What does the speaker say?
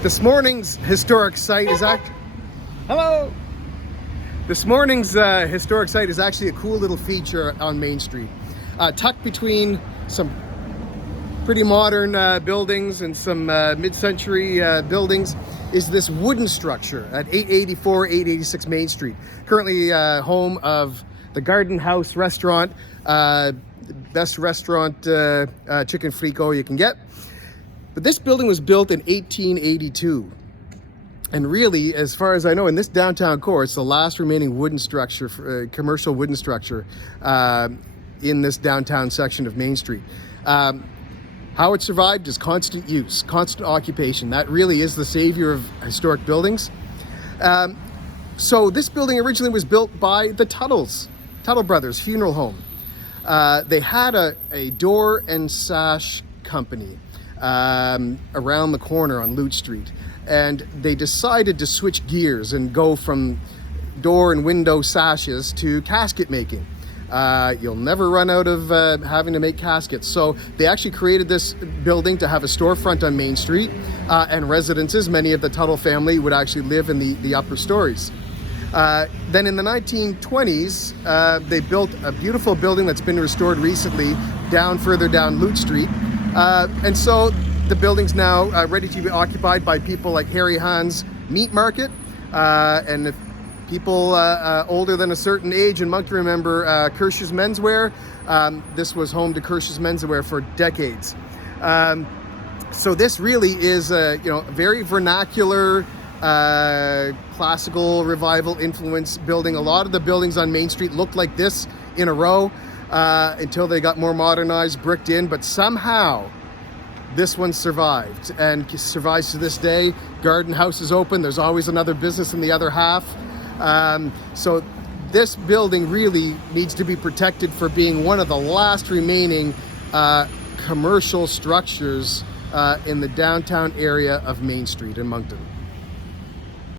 This morning's historic site is actually a cool little feature on Main Street. Tucked between some pretty modern buildings and some mid-century buildings is this wooden structure at 884, 886 Main Street. Currently home of the Garden House restaurant, best restaurant chicken frico you can get. But this building was built in 1882. And really, as far as I know, in this downtown core, it's the last remaining wooden structure, commercial wooden structure in this downtown section of Main Street. How it survived is constant use, constant occupation. That really is the savior of historic buildings. So this building originally was built by the Tuttle Brothers Funeral Home. They had a door and sash company around the corner on Lute Street, and they decided to switch gears and go from door and window sashes to casket making. You'll never run out of having to make caskets. So they actually created this building to have a storefront on Main Street, and residences. Many of the Tuttle family would actually live in the upper stories. Then in the 1920s, they built a beautiful building that's been restored recently further down Lute Street. And so the building's now ready to be occupied by people like Harry Hahn's Meat Market. And if people older than a certain age in Moncton remember Kirsch's Menswear, this was home to Kirsch's Menswear for decades. So this really is a very vernacular, classical revival influence building. A lot of the buildings on Main Street looked like this in a row until they got more modernized, bricked in, but somehow this one survived and survives to this day. Garden House is open. There's always another business in the other half. So this building really needs to be protected for being one of the last remaining commercial structures in the downtown area of Main Street in Moncton.